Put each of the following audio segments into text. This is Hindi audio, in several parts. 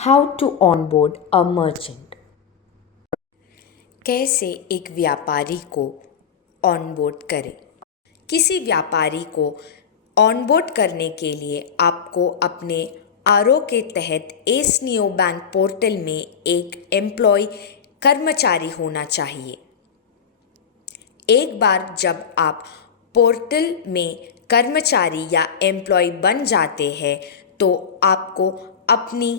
How to onboard a merchant. कैसे एक व्यापारी को ऑनबोर्ड करें। किसी व्यापारी को ऑनबोर्ड करने के लिए आपको अपने आरओ के तहत एस नियो बैंक पोर्टल में एक एम्प्लॉय कर्मचारी होना चाहिए। एक बार जब आप पोर्टल में कर्मचारी या एम्प्लॉय बन जाते हैं तो आपको अपनी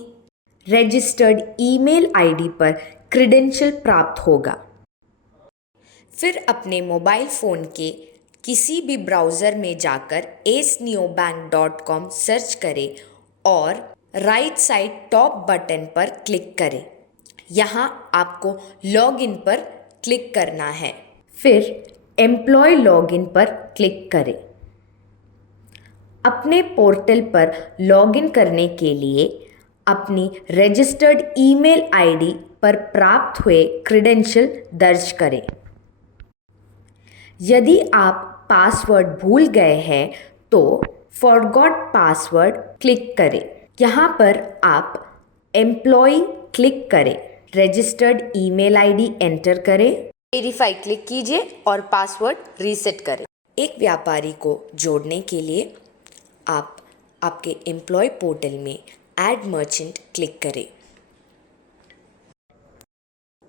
रजिस्टर्ड ईमेल आईडी पर क्रेडेंशियल प्राप्त होगा। फिर अपने मोबाइल फ़ोन के किसी भी ब्राउज़र में जाकर asneobank.com सर्च करें और राइट साइड टॉप बटन पर क्लिक करें। यहाँ आपको लॉगिन पर क्लिक करना है। फिर एम्प्लॉय लॉगिन पर क्लिक करें। अपने पोर्टल पर लॉगिन करने के लिए अपनी रजिस्टर्ड ईमेल आईडी पर प्राप्त हुए क्रेडेंशियल दर्ज करें। यदि आप पासवर्ड भूल गए हैं तो फॉरगॉट पासवर्ड क्लिक करें। यहाँ पर आप एम्प्लॉय क्लिक करें, रजिस्टर्ड ईमेल आईडी एंटर करें, वेरीफाई क्लिक कीजिए और पासवर्ड रीसेट करें। एक व्यापारी को जोड़ने के लिए आप आपके एम्प्लॉय पोर्टल में ऐड मर्चेंट क्लिक करें।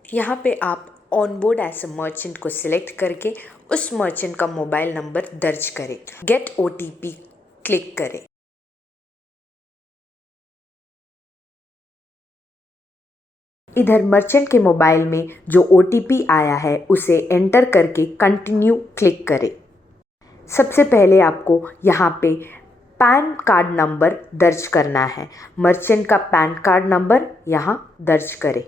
यहाँ पे आप ऑनबोर्ड एज अ मर्चेंट को सिलेक्ट करके उस मर्चेंट का मोबाइल नंबर दर्ज करें। गेट ओटीपी क्लिक करें। इधर मर्चेंट के मोबाइल में जो ओटीपी आया है उसे एंटर करके कंटिन्यू क्लिक करें। सबसे पहले आपको यहाँ पे पैन कार्ड नंबर दर्ज करना है। मर्चेंट का पैन कार्ड नंबर यहाँ दर्ज करें।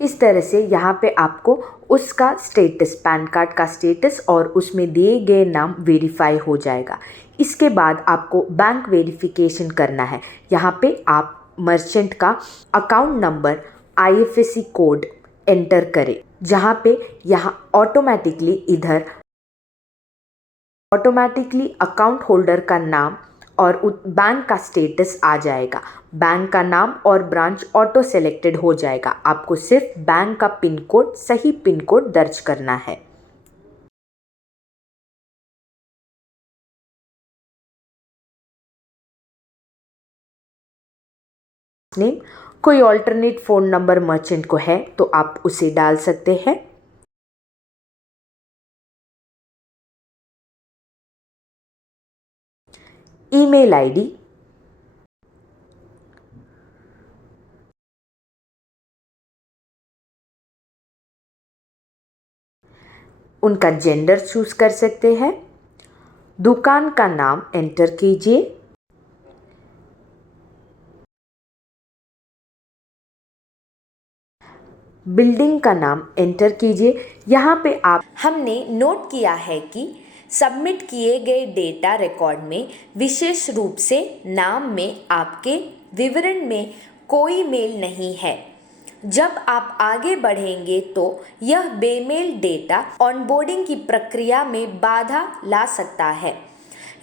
इस तरह से यहाँ पे आपको उसका स्टेटस, पैन कार्ड का स्टेटस और उसमें दिए गए नाम वेरीफाई हो जाएगा। इसके बाद आपको बैंक वेरिफिकेशन करना है। यहाँ पे आप मर्चेंट का account number, IFSC code enter करें। जहाँ पे यहाँ ऑटोमेटिकली अकाउंट होल्डर का नाम और बैंक का स्टेटस आ जाएगा। बैंक का नाम और ब्रांच ऑटो सेलेक्टेड हो जाएगा। आपको सिर्फ बैंक का पिन कोड, सही पिन कोड दर्ज करना है। नेम, कोई ऑल्टरनेट फ़ोन नंबर मर्चेंट को है तो आप उसे डाल सकते हैं। ईमेल आईडी, उनका जेंडर चूज कर सकते हैं। दुकान का नाम एंटर कीजिए। बिल्डिंग का नाम एंटर कीजिए। यहाँ पे हमने नोट किया है कि सबमिट किए गए डेटा रिकॉर्ड में विशेष रूप से नाम में आपके विवरण में कोई मेल नहीं है। जब आप आगे बढ़ेंगे तो यह बेमेल डेटा ऑनबोर्डिंग की प्रक्रिया में बाधा ला सकता है।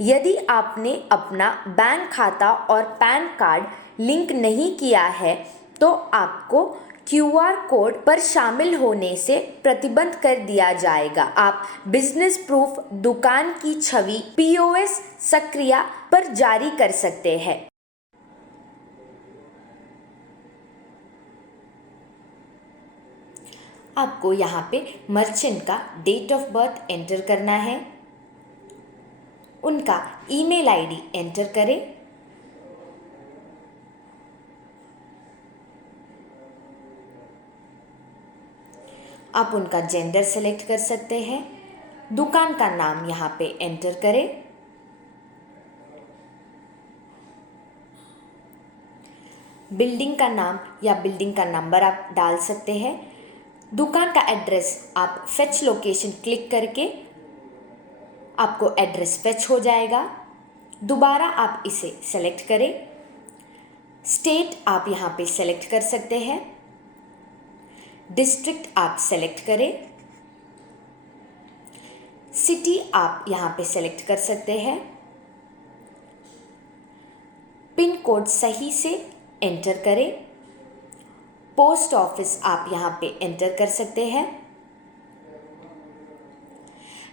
यदि आपने अपना बैंक खाता और पैन कार्ड लिंक नहीं किया है तो आपको क्यूआर कोड पर शामिल होने से प्रतिबंध कर दिया जाएगा। आप बिजनेस प्रूफ, दुकान की छवि, पीओएस सक्रिय पर जारी कर सकते हैं। आपको यहाँ पे मर्चेंट का डेट ऑफ बर्थ एंटर करना है। उनका ईमेल आईडी एंटर करें। आप उनका जेंडर सेलेक्ट कर सकते हैं। दुकान का नाम यहाँ पे एंटर करें। बिल्डिंग का नाम या बिल्डिंग का नंबर आप डाल सकते हैं। दुकान का एड्रेस आप फेच लोकेशन क्लिक करके आपको एड्रेस फेच हो जाएगा। दोबारा आप इसे सेलेक्ट करें। स्टेट आप यहाँ पे सेलेक्ट कर सकते हैं। डिस्ट्रिक्ट आप सेलेक्ट करें। सिटी आप यहाँ पे सेलेक्ट कर सकते हैं। पिन कोड सही से एंटर करें। पोस्ट ऑफिस आप यहाँ पे एंटर कर सकते हैं।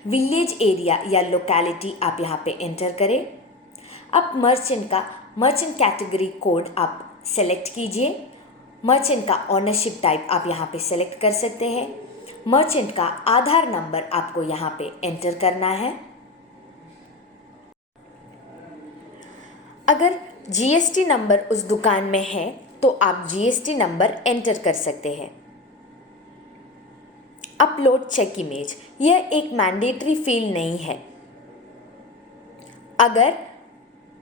विलेज एरिया या लोकेलिटी आप यहाँ पे एंटर करें। अब मर्चेंट कैटेगरी कोड आप सेलेक्ट कीजिए। मर्चेंट का ऑनरशिप टाइप आप यहाँ पे सेलेक्ट कर सकते हैं। मर्चेंट का आधार नंबर आपको यहाँ पे एंटर करना है। अगर जीएसटी नंबर उस दुकान में है तो आप जीएसटी नंबर एंटर कर सकते हैं। अपलोड चेक इमेज, यह एक मैंडेटरी फील्ड नहीं है। अगर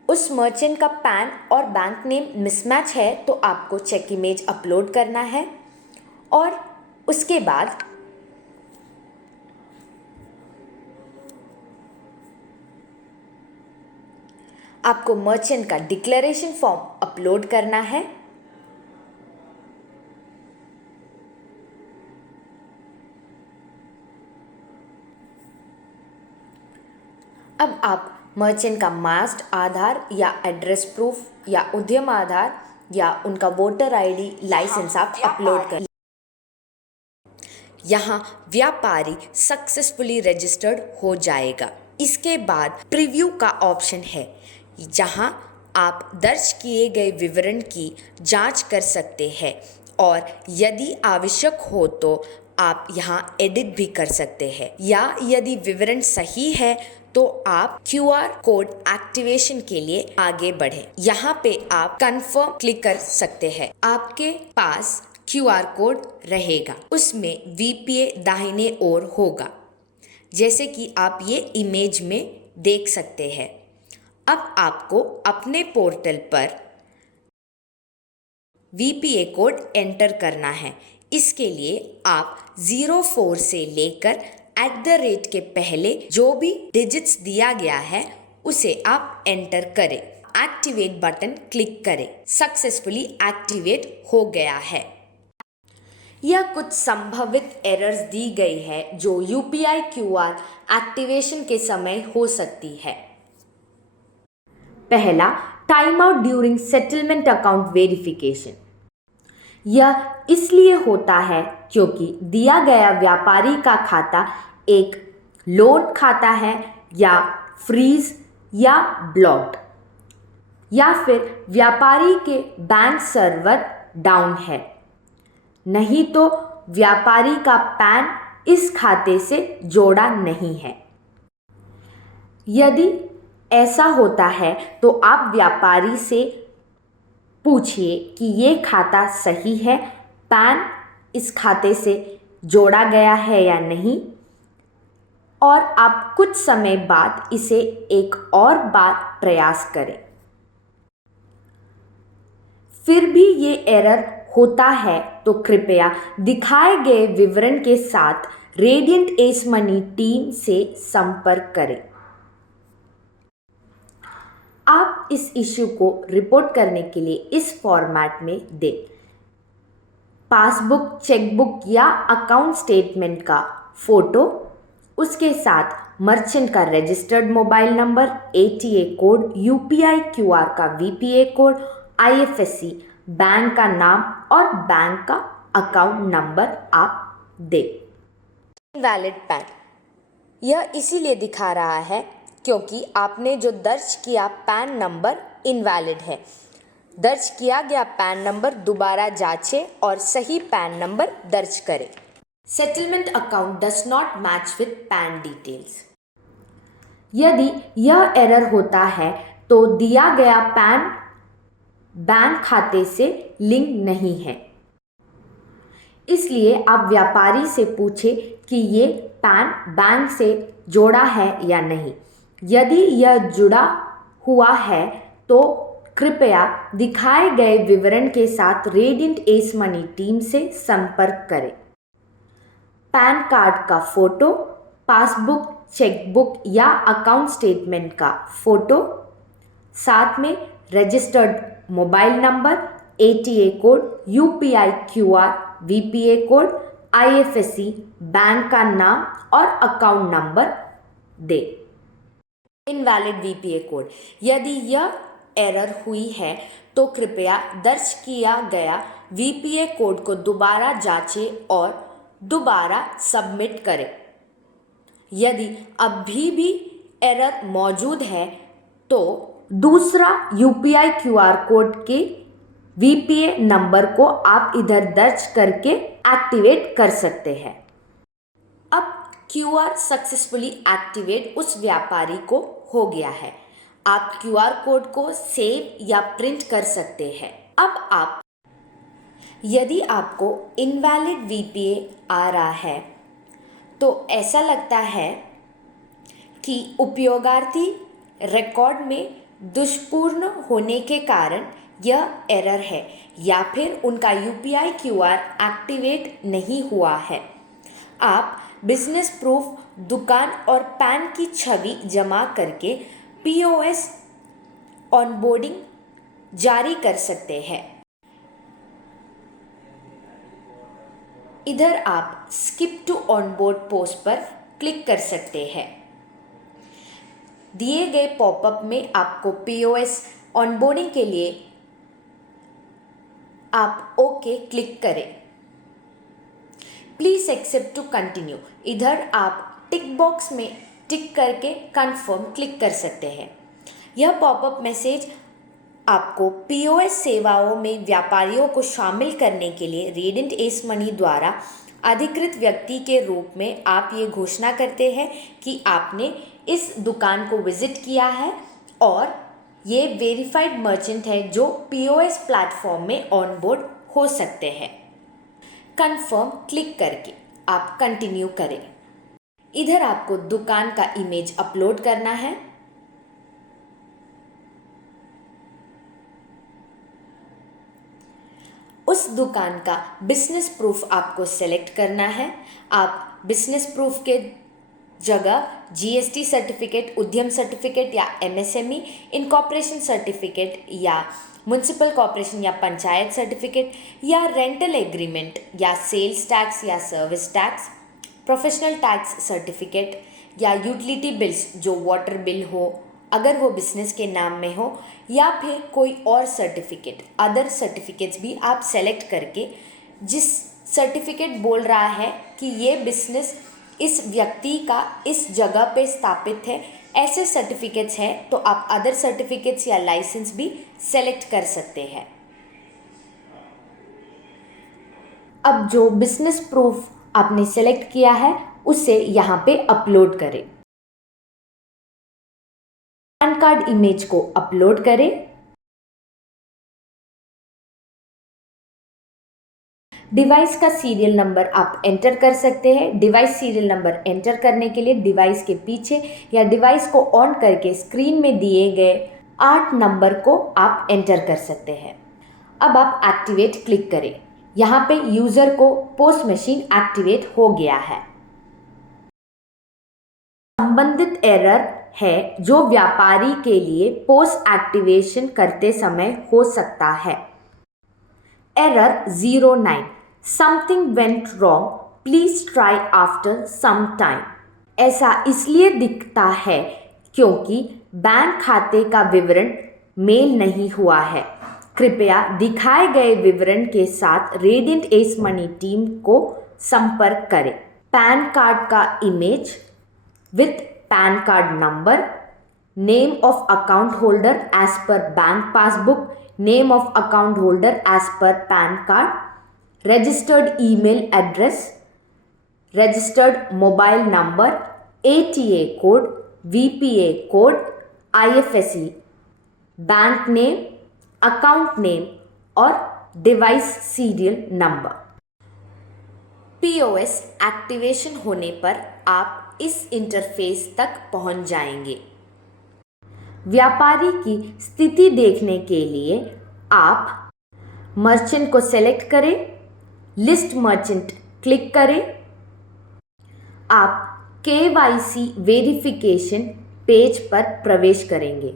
उस मर्चेंट का पैन और बैंक नेम मिसमैच है तो आपको चेक इमेज अपलोड करना है और उसके बाद आपको मर्चेंट का डिक्लेरेशन फॉर्म अपलोड करना है। अब आप मर्चेंट का मास्ट आधार या एड्रेस प्रूफ या उद्यम आधार या उनका वोटर आईडी लाइसेंस आप अपलोड कर। यहाँ व्यापारी सक्सेसफुली रजिस्टर्ड हो जाएगा। इसके बाद प्रीव्यू का ऑप्शन है, जहाँ आप दर्ज किए गए विवरण की जांच कर सकते हैं और यदि आवश्यक हो तो आप यहाँ एडिट भी कर सकते हैं, या यदि विवरण सही है तो आप QR कोड एक्टिवेशन के लिए आगे बढ़ें। यहाँ पे आप कंफर्म क्लिक कर सकते हैं। आपके पास QR कोड रहेगा, उसमें VPA दाहिने ओर होगा, जैसे कि आप ये इमेज में देख सकते हैं। अब आपको अपने पोर्टल पर VPA कोड एंटर करना है। इसके लिए आप 04 से लेकर @ के पहले जो भी डिजिट्स दिया गया है उसे आप एंटर करें। एक्टिवेट बटन क्लिक करें। सक्सेसफुली एक्टिवेट हो गया है। यह कुछ संभावित एरर्स दी गई है जो UPI QR एक्टिवेशन के समय हो सकती है। पहला, time out during settlement account verification. यह इसलिए होता है क्योंकि दिया गया व्यापारी का खाता एक लोड खाता है या फ्रीज या ब्लॉक्ड, या फिर व्यापारी के बैंक सर्वर डाउन है, नहीं तो व्यापारी का पैन इस खाते से जोड़ा नहीं है। यदि ऐसा होता है तो आप व्यापारी से पूछिए कि ये खाता सही है, पैन इस खाते से जोड़ा गया है या नहीं, और आप कुछ समय बाद इसे एक और बार प्रयास करें। फिर भी ये एरर होता है तो कृपया दिखाए गए विवरण के साथ रेडियंट एस मनी टीम से संपर्क करें। आप इस इश्यू को रिपोर्ट करने के लिए इस फॉर्मेट में दें: पासबुक, चेकबुक या अकाउंट स्टेटमेंट का फोटो, उसके साथ मर्चेंट का registered mobile number, ATA code, UPI QR का VPA कोड, IFSC, बैंक का नाम और बैंक का अकाउंट नंबर आप दें। इनवैलिड पैन, यह इसीलिए दिखा रहा है क्योंकि आपने जो दर्ज किया पैन नंबर इनवैलिड है। दर्ज किया गया पैन नंबर दोबारा जांचें और सही पैन नंबर दर्ज करें। Settlement account does not match with pan details. यदि यह एरर होता है तो दिया गया पैन बैंक खाते से लिंक नहीं है, इसलिए आप व्यापारी से पूछें कि ये पैन बैंक से जोड़ा है या नहीं। यदि यह जुड़ा हुआ है तो कृपया दिखाए गए विवरण के साथ रेडियंट एस मनी टीम से संपर्क करें। पैन कार्ड का फोटो, पासबुक, चेकबुक या अकाउंट स्टेटमेंट का फोटो, साथ में registered mobile number, ATA code, UPI QR, VPA code, IFSC, bank का नाम और अकाउंट नंबर दे। Invalid VPA code. यदि यह एरर हुई है तो कृपया दर्ज किया गया वीपीए कोड को दोबारा जांचें और दोबारा सबमिट करें। यदि अभी भी एरर मौजूद है तो दूसरा यूपीआई क्यूआर कोड के वीपीए नंबर को आप इधर दर्ज करके एक्टिवेट कर सकते हैं। अब क्यूआर सक्सेसफुली एक्टिवेट उस व्यापारी को हो गया है। आप क्यूआर कोड को सेव या प्रिंट कर सकते हैं। अब यदि आपको इनवैलिड वीपीए आ रहा है तो ऐसा लगता है कि उपयोगार्थी रिकॉर्ड में दुष्पूर्ण होने के कारण यह एरर है या फिर उनका यूपीआई क्यूआर एक्टिवेट नहीं हुआ है। आप बिजनेस प्रूफ, दुकान और पैन की छवि जमा करके पीओएस ऑनबोर्डिंग जारी कर सकते हैं। इधर आप स्किप टू ऑनबोर्ड पोस्ट पर क्लिक कर सकते हैं। दिए गए पॉपअप में आपको पीओएस ऑनबोर्डिंग के लिए आप ओके क्लिक करें। Please accept to continue. इधर आप टिक बॉक्स में टिक करके कंफर्म क्लिक कर सकते हैं। यह पॉपअप मैसेज आपको पीओएस सेवाओं में व्यापारियों को शामिल करने के लिए रेडिएंट एस मनी द्वारा अधिकृत व्यक्ति के रूप में आप ये घोषणा करते हैं कि आपने इस दुकान को विजिट किया है और ये वेरीफाइड मर्चेंट है जो पीओएस प्लेटफॉर्म में ऑनबोर्ड हो सकते हैं। कंफर्म क्लिक करके आप कंटिन्यू करें। इधर आपको दुकान का इमेज अपलोड करना है। उस दुकान का बिजनेस प्रूफ आपको सेलेक्ट करना है। आप बिजनेस प्रूफ के जगह जीएसटी सर्टिफिकेट, उद्यम सर्टिफिकेट या एमएसएमई, इनकॉर्पोरेशन सर्टिफिकेट या म्युनिसिपल कॉर्पोरेशन या पंचायत सर्टिफिकेट या रेंटल एग्रीमेंट या सेल्स टैक्स या service tax, professional tax certificate या यूटिलिटी बिल्स जो वाटर बिल हो अगर वो बिजनेस के नाम में हो, या फिर कोई और सर्टिफिकेट, अदर सर्टिफिकेट्स भी आप सेलेक्ट करके जिस सर्टिफिकेट बोल रहा है कि ये बिजनेस इस व्यक्ति का इस जगह पे स्थापित है, ऐसे सर्टिफिकेट्स हैं तो आप अदर सर्टिफिकेट्स या लाइसेंस भी सेलेक्ट कर सकते हैं। अब जो बिजनेस प्रूफ आपने सेलेक्ट किया है उसे यहाँ पे अपलोड करें। पैन कार्ड इमेज को अपलोड करें। डिवाइस का सीरियल नंबर आप एंटर कर सकते हैं। डिवाइस सीरियल नंबर एंटर करने के लिए डिवाइस के पीछे या डिवाइस को ऑन करके स्क्रीन में दिए गए 8 नंबर को आप एंटर कर सकते हैं। अब आप एक्टिवेट क्लिक करें। यहाँ पे यूजर को पोस्ट मशीन एक्टिवेट हो गया है। संबंधित एरर है जो व्यापारी के लिए पोस्ट एक्टिवेशन करते समय हो सकता है। Error 09, something went wrong, please try after some time. ऐसा इसलिए दिखता है क्योंकि बैंक खाते का विवरण मेल नहीं हुआ है। कृपया दिखाए गए विवरण के साथ रेडिएंट एस मनी टीम को संपर्क करें। पैन कार्ड का image with PAN card number, name of account holder as per bank passbook, name of account holder as per PAN card, registered email address, registered mobile number, ATA code, VPA code, IFSC, bank name, account name और device serial number. POS activation होने पर आप इस इंटरफेस तक पहुंच जाएंगे। व्यापारी की स्थिति देखने के लिए आप मर्चेंट को सेलेक्ट करें, लिस्ट मर्चेंट क्लिक करें। आप केवाईसी वेरिफिकेशन पेज पर प्रवेश करेंगे।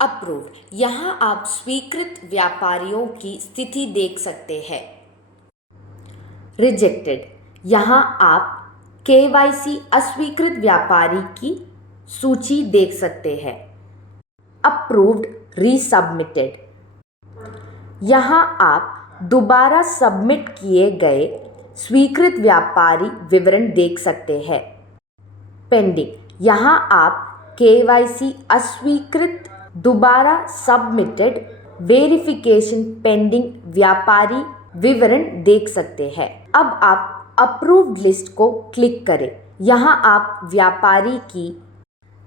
अप्रूव, यहाँ आप स्वीकृत व्यापारियों की स्थिति देख सकते हैं। रिजेक्टेड, यहाँ आप केवाईसी अस्वीकृत व्यापारी की सूची देख सकते हैं। अप्रूव्ड रीसबमिटेड, यहाँ आप दोबारा सबमिट किए गए स्वीकृत व्यापारी विवरण देख सकते हैं। पेंडिंग, यहाँ आप केवाईसी अस्वीकृत दोबारा सबमिटेड वेरिफिकेशन पेंडिंग व्यापारी विवरण देख सकते हैं। अब आप अप्रूव्ड लिस्ट को क्लिक करें। यहाँ आप व्यापारी की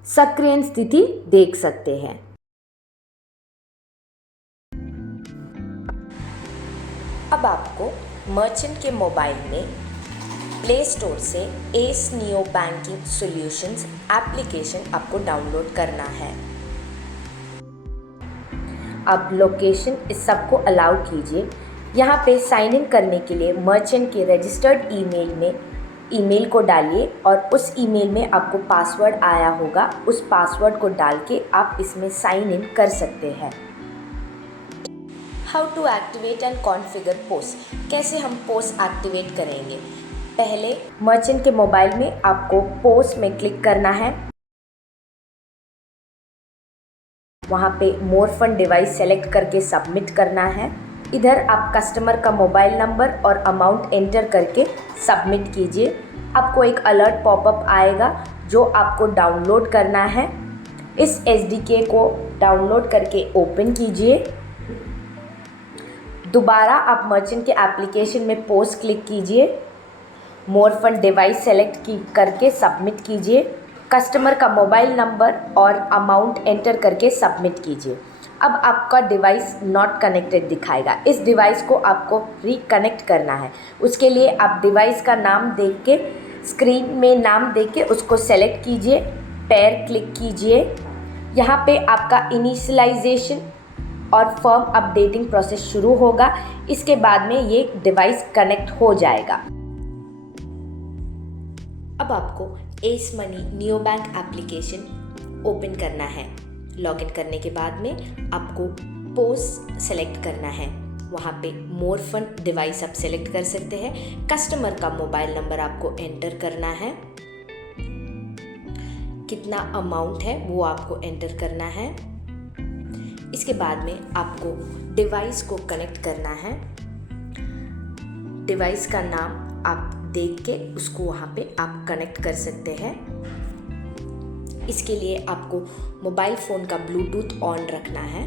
सक्रियण स्थिति देख सकते हैं। अब आपको मर्चेंट के मोबाइल में प्ले स्टोर से S neo banking solutions application आपको डाउनलोड करना है। अब लोकेशन इस सबको अलाउ कीजिए। यहाँ पे साइन इन करने के लिए मर्चेंट के रजिस्टर्ड ईमेल में ईमेल को डालिए और उस ईमेल में आपको पासवर्ड आया होगा, उस पासवर्ड को डाल के आप इसमें साइन इन कर सकते हैं। How to activate and configure POS, कैसे हम पोस एक्टिवेट करेंगे। पहले मर्चेंट के मोबाइल में आपको पोस में क्लिक करना है। वहाँ पे मोर फंड डिवाइस सेलेक्ट करके सबमिट करना है। इधर आप कस्टमर का मोबाइल नंबर और अमाउंट एंटर करके सबमिट कीजिए। आपको एक अलर्ट पॉपअप आएगा जो आपको डाउनलोड करना है। इस एसडीके को डाउनलोड करके ओपन कीजिए। दोबारा आप मर्चेंट के एप्लीकेशन में पोस्ट क्लिक कीजिए। मोर फंड डिवाइस सेलेक्ट करके सबमिट कीजिए। कस्टमर का मोबाइल नंबर और अमाउंट एंटर करके सबमिट कीजिए। अब आपका डिवाइस नॉट कनेक्टेड दिखाएगा। इस डिवाइस को आपको रिकनेक्ट करना है। उसके लिए आप डिवाइस का नाम देख के, स्क्रीन में नाम देख के उसको सेलेक्ट कीजिए, पेयर क्लिक कीजिए। यहाँ पे आपका इनिशियलाइजेशन और फर्म अपडेटिंग प्रोसेस शुरू होगा। इसके बाद में ये डिवाइस कनेक्ट हो जाएगा। अब आपको S money neo bank application open करना है। लॉगिन करने के बाद में आपको पोस सेलेक्ट करना है। वहाँ पे मोर फंड डिवाइस आप सेलेक्ट कर सकते हैं। कस्टमर का मोबाइल नंबर आपको एंटर करना है। कितना अमाउंट है वो आपको एंटर करना है। इसके बाद में आपको डिवाइस को कनेक्ट करना है। डिवाइस का नाम आप देख के उसको वहाँ पे आप कनेक्ट कर सकते हैं। इसके लिए आपको मोबाइल फ़ोन का ब्लूटूथ ऑन रखना है।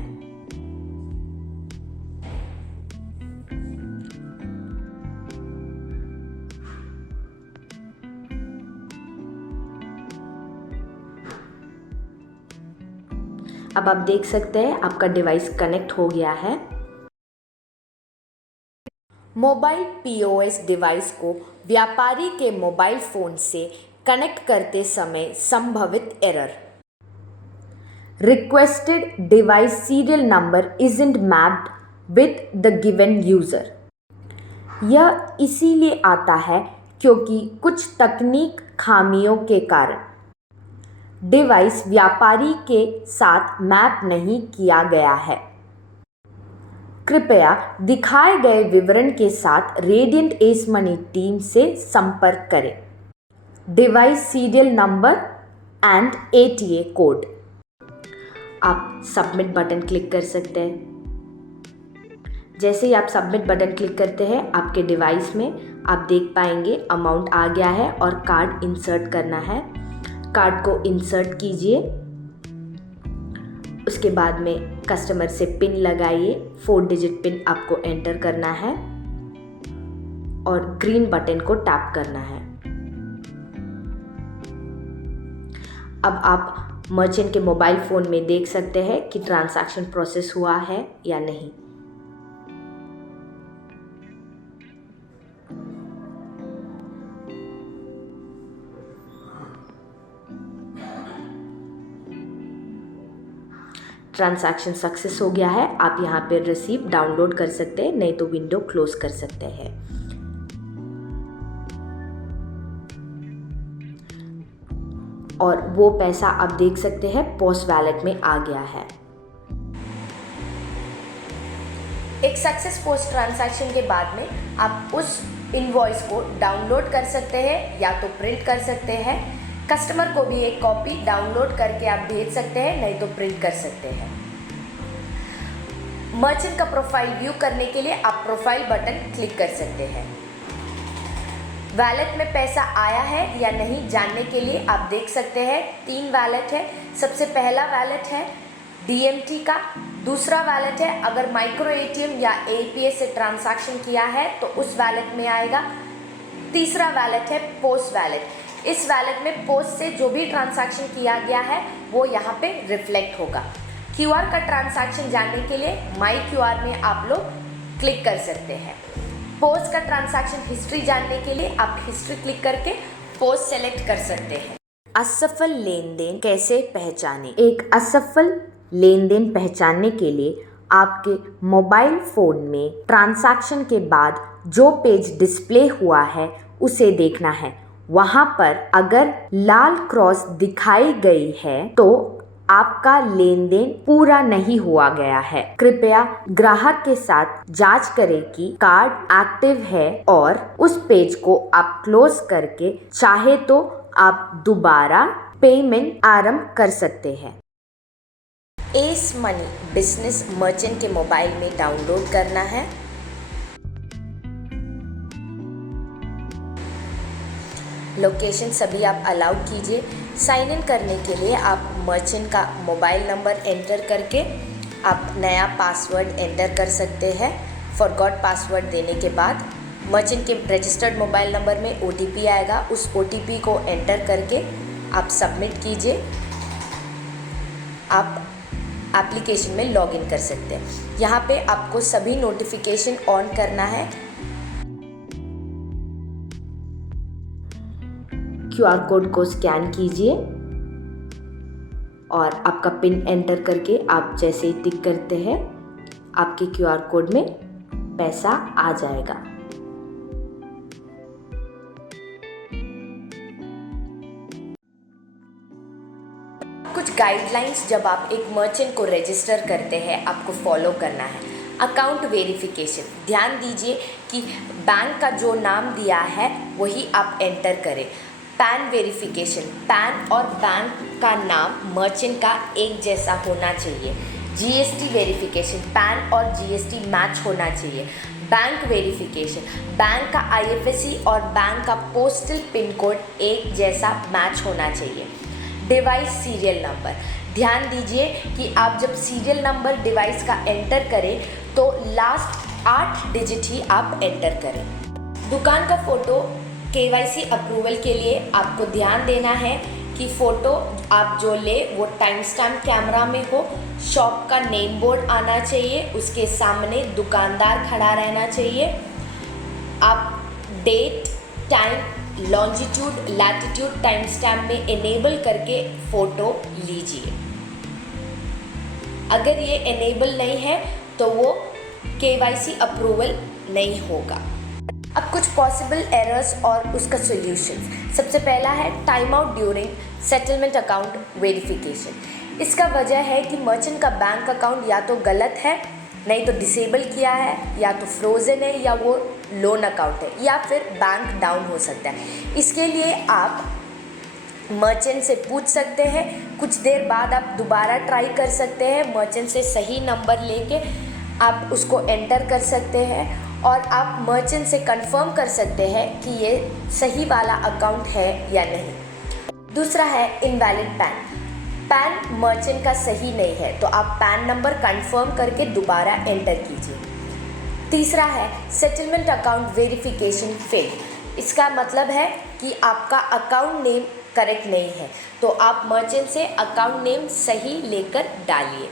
अब आप देख सकते हैं आपका डिवाइस कनेक्ट हो गया है। मोबाइल पीओएस डिवाइस को व्यापारी के मोबाइल फ़ोन से कनेक्ट करते समय संभवित error. Requested device serial number isn't mapped with the given user. यह इसीलिए आता है क्योंकि कुछ तकनीक खामियों के कारण डिवाइस व्यापारी के साथ मैप नहीं किया गया है। कृपया दिखाए गए विवरण के साथ रेडियंट एस मनी टीम से संपर्क करें। Device serial number and ATA code. आप सबमिट बटन क्लिक कर सकते हैं। जैसे ही आप सबमिट बटन क्लिक करते हैं आपके डिवाइस में आप देख पाएंगे अमाउंट आ गया है और कार्ड इंसर्ट करना है। कार्ड को इंसर्ट कीजिए। उसके बाद में कस्टमर से पिन लगाइए। 4 डिजिट पिन आपको एंटर करना है और ग्रीन बटन को टैप करना है। अब आप मर्चेंट के मोबाइल फ़ोन में देख सकते हैं कि ट्रांजैक्शन प्रोसेस हुआ है या नहीं। ट्रांजैक्शन सक्सेस हो गया है। आप यहाँ पे रिसीप्ट डाउनलोड कर सकते हैं, नहीं तो विंडो क्लोज कर सकते हैं। और वो पैसा आप देख सकते हैं पोस्ट वैलेट में आ गया है। एक सक्सेस पोस्ट ट्रांजैक्शन के बाद में आप उस इनवॉइस को डाउनलोड कर सकते हैं या तो प्रिंट कर सकते हैं। कस्टमर को भी एक कॉपी डाउनलोड करके आप भेज सकते हैं, नहीं तो प्रिंट कर सकते हैं। मर्चेंट का प्रोफाइल व्यू करने के लिए आप प्रोफाइल बटन क्लिक कर सकते हैं। वैलेट में पैसा आया है या नहीं जानने के लिए आप देख सकते हैं 3 वैलेट है। सबसे पहला वैलेट है DMT का, दूसरा वैलेट है अगर माइक्रो ATM या APS से ट्रांजैक्शन किया है तो उस वैलेट में आएगा। तीसरा वैलेट है पोस्ट वैलेट। इस वैलेट में पोस्ट से जो भी ट्रांजैक्शन किया गया है वो यहाँ पे रिफ्लेक्ट होगा। QR का ट्रांजैक्शन जानने के लिए माई QR में आप लोग क्लिक कर सकते हैं। पोस्ट का ट्रांजैक्शन हिस्ट्री जानने के लिए आप हिस्ट्री क्लिक करके पोस्ट सेलेक्ट कर सकते हैं। असफल लेन देन कैसे पहचानें? एक असफल लेन देन पहचानने के लिए आपके मोबाइल फ़ोन में ट्रांजैक्शन के बाद जो पेज डिस्प्ले हुआ है उसे देखना है। वहाँ पर अगर लाल क्रॉस दिखाई गई है तो आपका लेन देन पूरा नहीं हुआ गया है। कृपया ग्राहक के साथ जांच करें कि कार्ड एक्टिव है और उस पेज को आप क्लोज करके चाहे तो आप दोबारा पेमेंट आरंभ कर सकते हैं। एस मनी बिजनेस मर्चेंट के मोबाइल में डाउनलोड करना है। लोकेशन सभी आप अलाउ कीजिए। साइन इन करने के लिए आप मर्चेंट का मोबाइल नंबर एंटर करके आप नया पासवर्ड एंटर कर सकते हैं। फॉरगॉट पासवर्ड देने के बाद मर्चेंट के रजिस्टर्ड मोबाइल नंबर में OTP आएगा। उस OTP को एंटर करके आप सबमिट कीजिए। आप एप्लीकेशन में लॉगिन कर सकते हैं। यहाँ पे आपको सभी नोटिफिकेशन ऑन करना है। QR कोड को स्कैन कीजिए और आपका पिन एंटर करके आप जैसे ही टिक करते हैं आपके QR कोड में पैसा आ जाएगा। कुछ गाइडलाइंस जब आप एक मर्चेंट को रजिस्टर करते हैं आपको फॉलो करना है। अकाउंट वेरिफिकेशन, ध्यान दीजिए कि बैंक का जो नाम दिया है वही आप एंटर करें। पैन वेरिफिकेशन, पैन और बैंक का नाम मर्चेंट का एक जैसा होना चाहिए। GST वेरिफिकेशन, पैन और GST मैच होना चाहिए। बैंक वेरिफिकेशन, बैंक का IFSC और बैंक का पोस्टल पिन कोड एक जैसा मैच होना चाहिए। डिवाइस सीरियल नंबर, ध्यान दीजिए कि आप जब सीरियल नंबर डिवाइस का एंटर करें तो लास्ट 8 डिजिट ही आप एंटर करें। दुकान का फ़ोटो KYC अप्रूवल के लिए आपको ध्यान देना है कि फ़ोटो आप जो ले वो टाइम स्टैम्प कैमरा में हो। शॉप का नेम बोर्ड आना चाहिए, उसके सामने दुकानदार खड़ा रहना चाहिए। आप date, time, longitude, latitude time stamp में इनेबल करके फ़ोटो लीजिए। अगर ये इनेबल नहीं है तो वो KYC अप्रूवल नहीं होगा। अब कुछ पॉसिबल एरर्स और उसका सोल्यूशन। सबसे पहला है time out during settlement account verification. इसका वजह है कि मर्चेंट का बैंक अकाउंट या तो गलत है, नहीं तो डिसेबल किया है, या तो फ्रोज़न है, या वो लोन अकाउंट है, या फिर बैंक डाउन हो सकता है। इसके लिए आप मर्चेंट से पूछ सकते हैं। कुछ देर बाद आप दोबारा ट्राई कर सकते हैं। मर्चेंट से सही नंबर लेके आप उसको एंटर कर सकते हैं और आप मर्चेंट से कंफर्म कर सकते हैं कि ये सही वाला अकाउंट है या नहीं। दूसरा है इनवैलिड पैन। पैन मर्चेंट का सही नहीं है तो आप पैन नंबर कंफर्म करके दोबारा एंटर कीजिए। तीसरा है सेटलमेंट अकाउंट वेरिफिकेशन फेल। इसका मतलब है कि आपका अकाउंट नेम करेक्ट नहीं है, तो आप मर्चेंट से अकाउंट नेम सही लेकर डालिए।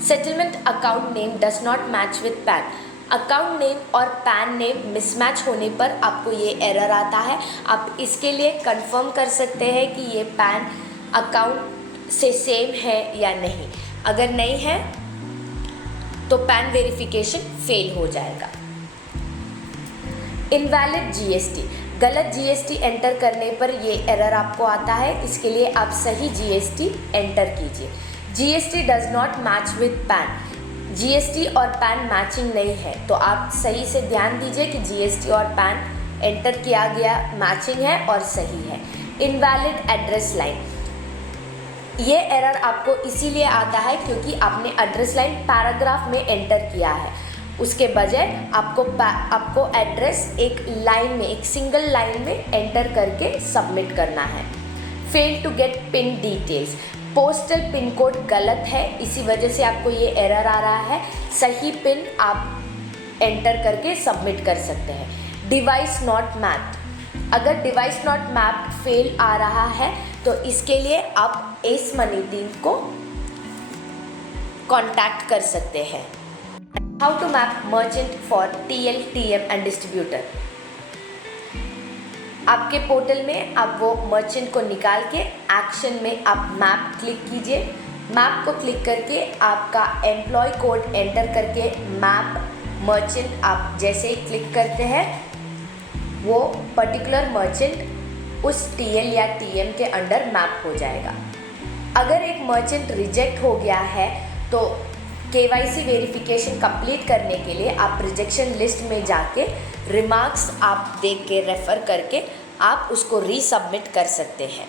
Settlement account name does not match with pan. Account name और पैन नेम मिसमैच होने पर आपको ये एरर आता है। आप इसके लिए कंफर्म कर सकते हैं कि ये पैन अकाउंट से सेम है या नहीं। अगर नहीं है तो पैन वेरिफिकेशन फेल हो जाएगा। इनवैलिड GST, गलत GST एंटर करने पर ये एरर आपको आता है। इसके लिए आप सही GST एंटर कीजिए। GST does not match with pan. GST और पैन मैचिंग नहीं है, तो आप सही से ध्यान दीजिए कि जीएसटी और पैन एंटर किया गया मैचिंग है और सही है। इनवैलिड एड्रेस लाइन, ये एरर आपको इसीलिए आता है क्योंकि आपने एड्रेस लाइन पैराग्राफ में एंटर किया है, उसके बजाय आपको एड्रेस एक लाइन में, एक सिंगल लाइन में एंटर करके सबमिट करना है। Fail to get pin details, postal pin code गलत है, इसी वजह से आपको ये एरर आ रहा है। सही पिन आप एंटर करके सबमिट कर सकते हैं। डिवाइस नॉट मैप्ड, अगर डिवाइस नॉट मैप्ड फेल आ रहा है तो इसके लिए आप एस मनी टीम को कांटेक्ट कर सकते हैं। How to map merchant for TL, TM and distributor, आपके पोर्टल में आप वो मर्चेंट को निकाल के एक्शन में आप मैप क्लिक कीजिए। मैप को क्लिक करके आपका एम्प्लॉय कोड एंटर करके मैप मर्चेंट आप जैसे ही क्लिक करते हैं वो पर्टिकुलर मर्चेंट उस टीएल या टीएम के अंडर मैप हो जाएगा। अगर एक मर्चेंट रिजेक्ट हो गया है तो केवाईसी वेरिफिकेशन कंप्लीट करने के लिए आप रिजेक्शन लिस्ट में जाके रिमार्क्स आप देख के रेफ़र करके आप उसको रीसबमिट कर सकते हैं।